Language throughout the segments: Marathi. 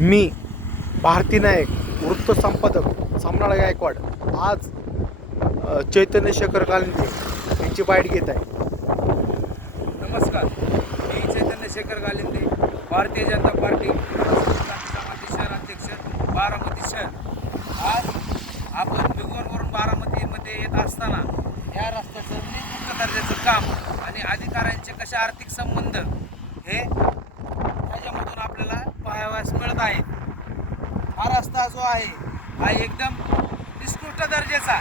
मी भारती नायक वृत्तसंपादक सम्राट गायकवाड आज चैतन्य शेखर गांधी यांची बाईट घेत आहे. नमस्कार. मी चैतन्य शेखर गालिंदे भारतीय जनता पार्टी क्रांती शहर अध्यक्ष बारामती शहर. आज आपण बिगोरवरून बारामतीमध्ये येत असताना या रस्त्याचं निकृष्ट दर्जाचं काम आणि अधिकाऱ्यांचे कसे आर्थिक संबंध हे रस्ता जो आहे हा एकदम निष्कृष्ट दर्जाचा.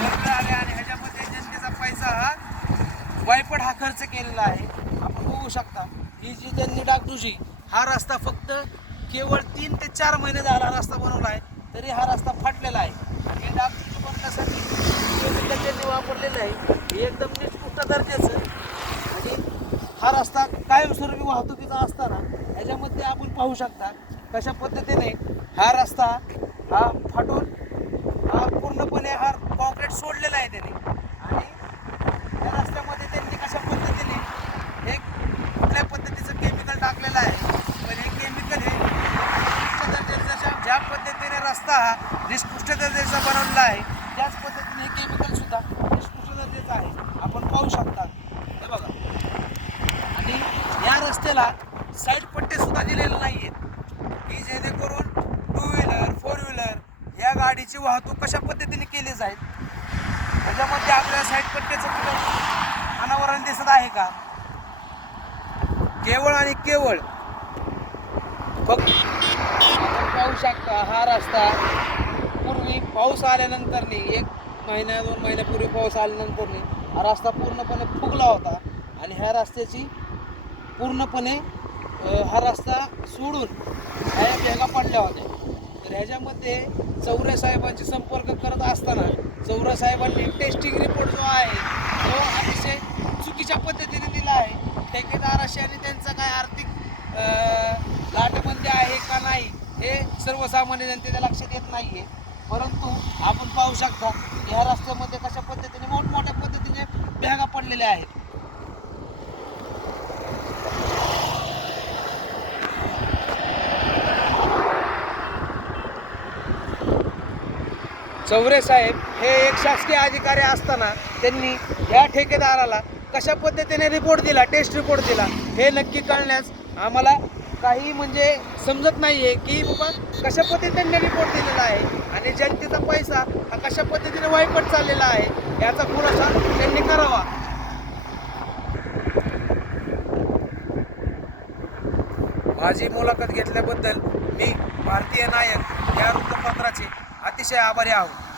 कर्ज आले आणि ह्याच्यामध्ये जनतेचा पैसा हा वायपट हा खर्च केलेला आहे. आपण बघू शकता ही जी त्यांनी डागडुजी हा रस्ता फक्त केवळ तीन ते चार महिने झाला रस्ता बनवला आहे तरी हा रस्ता फाटलेला आहे. आणि हे डागडुजी बनण्यासाठी त्यांनी वापरलेलं आहे. हे एकदम निष्कृष्ट दर्जाचं. आणि हा रस्ता कायमस्वरूपी वाहतुकीचा असताना ह्याच्यामध्ये आपण पाहू शकता कशा पद्धतीने हा रस्ता हा फाटून हा पूर्णपणे हा कॉन्क्रीट सोडलेला आहे त्याने. आणि त्या रस्त्यामध्ये त्यांनी कशा पद्धतीने एक कुठल्या पद्धतीचं केमिकल टाकलेलं आहे. पण हे केमिकल हे निकृष्ट ज्या पद्धतीने रस्ता हा निष्कृष्ट दर्जाचा बनवलेला आहे त्याच पद्धतीने हे केमिकल सुद्धा निष्कृष्ट दर्जाचं आहे. आपण पाहू शकता. हे बघा. आणि या रस्त्याला साईड पट्टे सुद्धा दिलेले नाही आहेत की जेणेकरून टू व्हीलर फोर व्हीलर या गाडीची वाहतूक कशा पद्धतीने केली जाईल? त्याच्यामध्ये आपल्या साईड पट्ट्याचं कुठं अनावरण दिसत आहे का? केवळ आणि केवळ फक्त पाहू शकता हा रस्ता पूर्वी पाऊस आल्यानंतरनी एक महिना दोन महिन्यापूर्वी पाऊस आल्यानंतरनी हा रस्ता पूर्णपणे फुगला होता. आणि ह्या रस्त्याची पूर्णपणे हा रस्ता सोडून ह्या भेगा पडल्या होत्या. तर ह्याच्यामध्ये चौरे साहेबांशी संपर्क करत असताना चौरे साहेबांनी टेस्टिंग रिपोर्ट जो आहे तो अतिशय चुकीच्या पद्धतीने दिला आहे. ठेकेदाराशी आणि त्यांचा काय आर्थिक लाटबंदी आहे का नाही हे सर्वसामान्य जनतेच्या लक्षात येत नाही आहे परंतु आपण पाहू शकता की ह्या रस्त्यामध्ये कशा पद्धतीने मोठमोठ्या पद्धतीने भेगा पडलेल्या आहेत चौरे साहेब हे एक शासकीय अधिकारी असताना त्यांनी या ठेकेदाराला कशा पद्धतीने रिपोर्ट दिला टेस्ट रिपोर्ट दिला हे नक्की कळण्यास आम्हाला काही म्हणजे समजत नाही आहे की बाबा कशा पद्धतीने त्यांनी रिपोर्ट दिलेला आहे आणि जनतेचा पैसा हा कशा पद्धतीने वायपट चाललेला आहे याचा खुलासा त्यांनी करावा. माझी मुलाखत घेतल्याबद्दल मी भारतीय नायक या वृत्तपत्राचे अतिशय आभारी आहोत